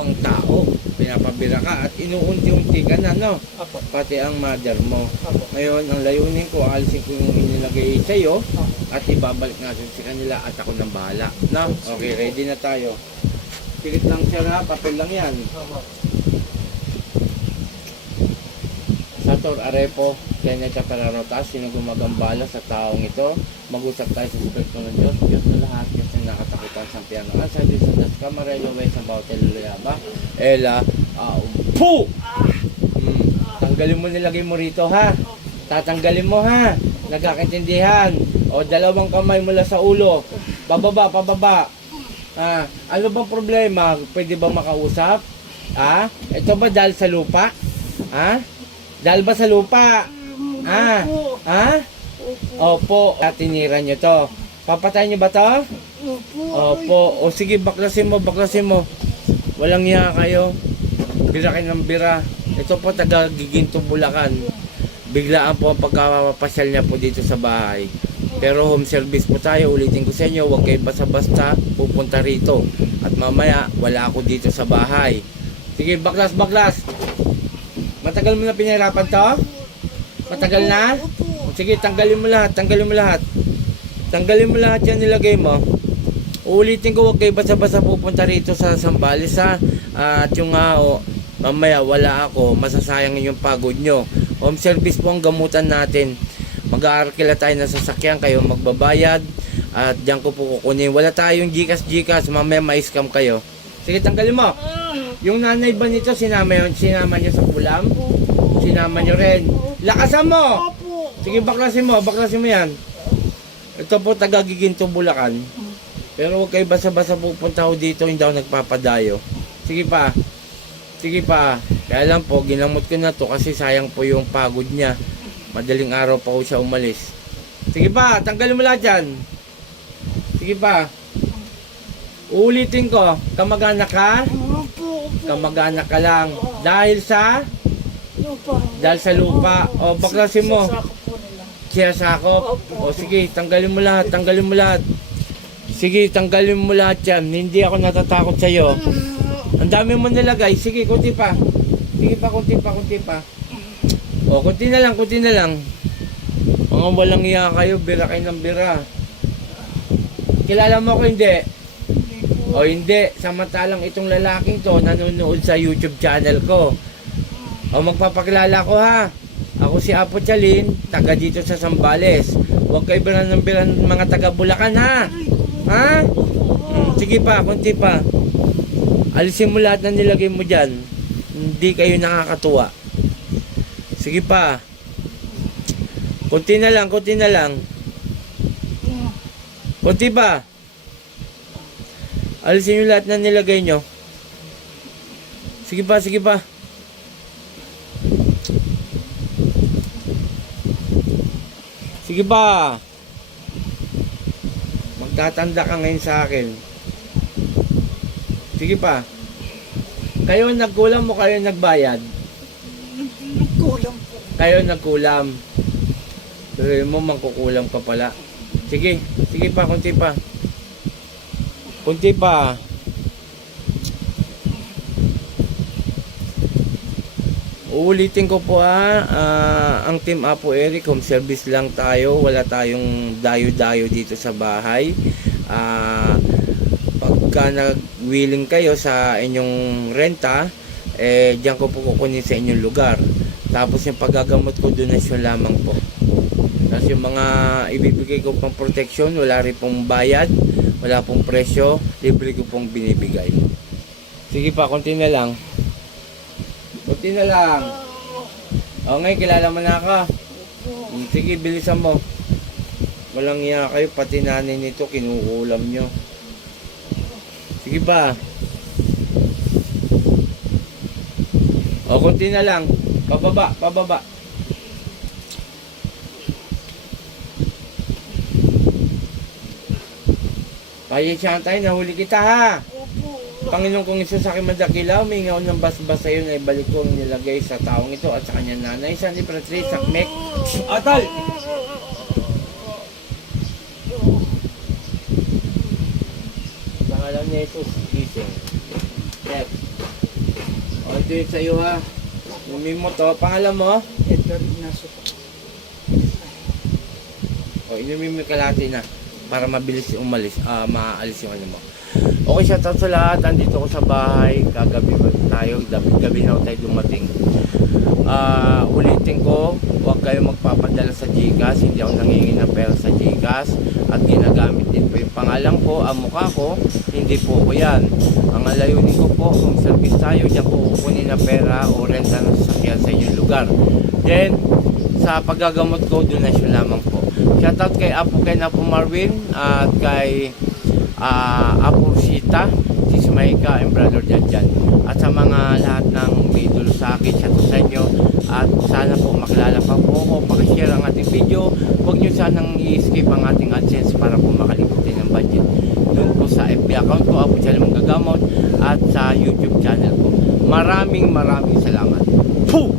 kapwang tao. Pinapabira ka at inuunti-unti ka na, no? Apo. Pati ang mother mo. Apo. Ngayon, ang layunin ko, alisin ko yung inilagay sa'yo Apo. at ibabalik natin sa kanila at ako nang bahala. No? Okay, ready na tayo. Pikit lang sir ha, papel lang yan. Apo. Sator Arepo, Kenya Chapararota, sino gumagambala sa taong ito? Mag-usap tayo sa Espiritu ng Diyos. Diyos na lahat, Diyos na nakatakutan sa piyanaan. Sa Diyos na das Camarello, Way sa Bautel Luyaba, Ela, Pu! Tanggalin mo, nilagay mo rito ha. Tatanggalin mo ha. Nagkakaintindihan. O, dalawang kamay mula sa ulo. Pababa, pababa. Ano bang problema? Pwede ba makausap? Ito ba dahil sa lupa? Dahil ba sa lupa? Opo. Tinira nyo to. Papatay nyo ba to? Opo. O sige, baklasin mo. Walang iya kayo. Bira kayo ng bira. Ito po taga Giginto, Bulacan. Biglaan po ang pagkapapasyal niya po dito sa bahay. Pero home service po tayo. Ulitin ko sa inyo, huwag kayo basta-basta pupunta rito. At mamaya, wala ako dito sa bahay. Sige, baklas. Matagal mo na pinahirapan to? Matagal na? Sige, tanggalin mo lahat. Tanggalin mo lahat yan, nilagay mo. Uulitin ko, huwag kayo basta-basta pupunta rito sa Zambales ha. At yung mamaya wala ako, masasayang yung pagod nyo. Home service po ang gamutan natin. Mag-aarkila tayo ng sasakyan, kayo magbabayad. At diyan ko po kukunin. Wala tayong Gcash, mamaya ma-scam kayo. Sige, tanggalin mo. Yung nanay ba nito, sinama nyo sa ulam? Sinama nyo rin. Lakasan mo! Sige, baklasin mo yan. Ito po taga Giginto, Bulacan. Pero huwag kayo basa-basa pupunta ho dito, hindi ako nagpapadayo. Sige pa. Kaya lang po, ginamot ko na to kasi sayang po yung pagod niya. Madaling araw pa ho siya umalis. Sige pa, tanggalin mo lahat yan. Sige pa. Uulitin ko, kamag-anak ka? Kamag-anak ka lang. Dahil sa lupa. O, baklasin mo. Siyasakop. O, sige, tanggalin mo lahat. Sige, tanggalin mo lahat yan. Hindi ako natatakot sa'yo. Ang dami mo nilagay. Sige, kunti pa. Kunti pa. O, kunti na lang. Mga walang iya kayo, bira kayo ng bira. Kilala mo ako, hindi? O hindi, samantalang itong lalaking to nanonood sa YouTube channel ko. O magpapakilala ko ha. Ako si Apo Chalin, taga dito sa Zambales. Huwag kayo biran ng mga taga Bulacan ha. Sige pa, kunti pa. Alisin mo lahat na nilagay mo dyan. Hindi kayo nakakatuwa. Sige pa. Kunti na lang. Kunti pa. Alisin yung lahat na nilagay nyo. Sige pa. Sige pa. Magtatanda ka ngayon sa akin. Sige pa. Kayo nagkulam o kayo nagbayad? Nagkulam po. Kayo nagkulam. Pero mo mangkukulam ka pala. Sige pa, kunti pa. Uulitin ko po ang Team Apo Eric, home service lang tayo. Wala tayong dayo-dayo dito sa bahay. Pagka nag-willing kayo sa inyong renta, diyan ko po kukunin sa inyong lugar. Tapos yung paggagamot ko, donasyon lamang po. Tapos yung mga ibibigay ko pang protection, wala rin pong bayad. Wala pong presyo, libre ko pong binibigay. Sige pa, konti na lang. O ngayon, kilala mo na ako. Sige, bilisan mo. Walang iya kayo, pati nanay nito, kinukulam nyo. Sige pa. O, konti na lang. Pababa. Pasensyahan tayo, nahuli kita ha. Panginoon kong Isus, sa aking madakilaw, may ngaon ng basbas sa iyo na ibalik ko ang nilagay sa taong ito at sa kanyang nanay, sa ni Patrice, Sakmek. Atal! Sa ngalan ni Jesus, gising. Yes. ito yung sa'yo ha. Inumin mo to. Pangalan mo? Edgar Ignacio po. O, inumin mo yung kalahati na. Para mabilis umalis, maalis yung ano mo. Okay, shout out sa lahat. Andito ko sa bahay. Kagabi ba tayo? Gabi na tayo dumating. Ulitin ko, huwag kayo magpapadala sa GCash. Hindi ako nangingi ng pera sa GCash. At ginagamit din po yung pangalan ko, ang mukha ko. Hindi po ko yan. Ang layunin ko po, kung service tayo, diyan po kukunin na pera o renta ng sasakyan sa inyong lugar. Then, sa paggagamot ko, donation lamang po. Shoutout kay Apo Ken, Apo Marvin, at kay Apo Sita, si Sumaika, and Brother Janjan. At sa mga lahat ng may dulo sa akin, shoutout sa inyo. At sana po makilala pa po ako, pakishare ang ating video. Huwag nyo sanang i-skip ang ating AdSense para po makalimutin ng budget. Doon po sa FB account ko, Apo Channel Manggagamot, at sa YouTube channel ko. Maraming salamat. Puh!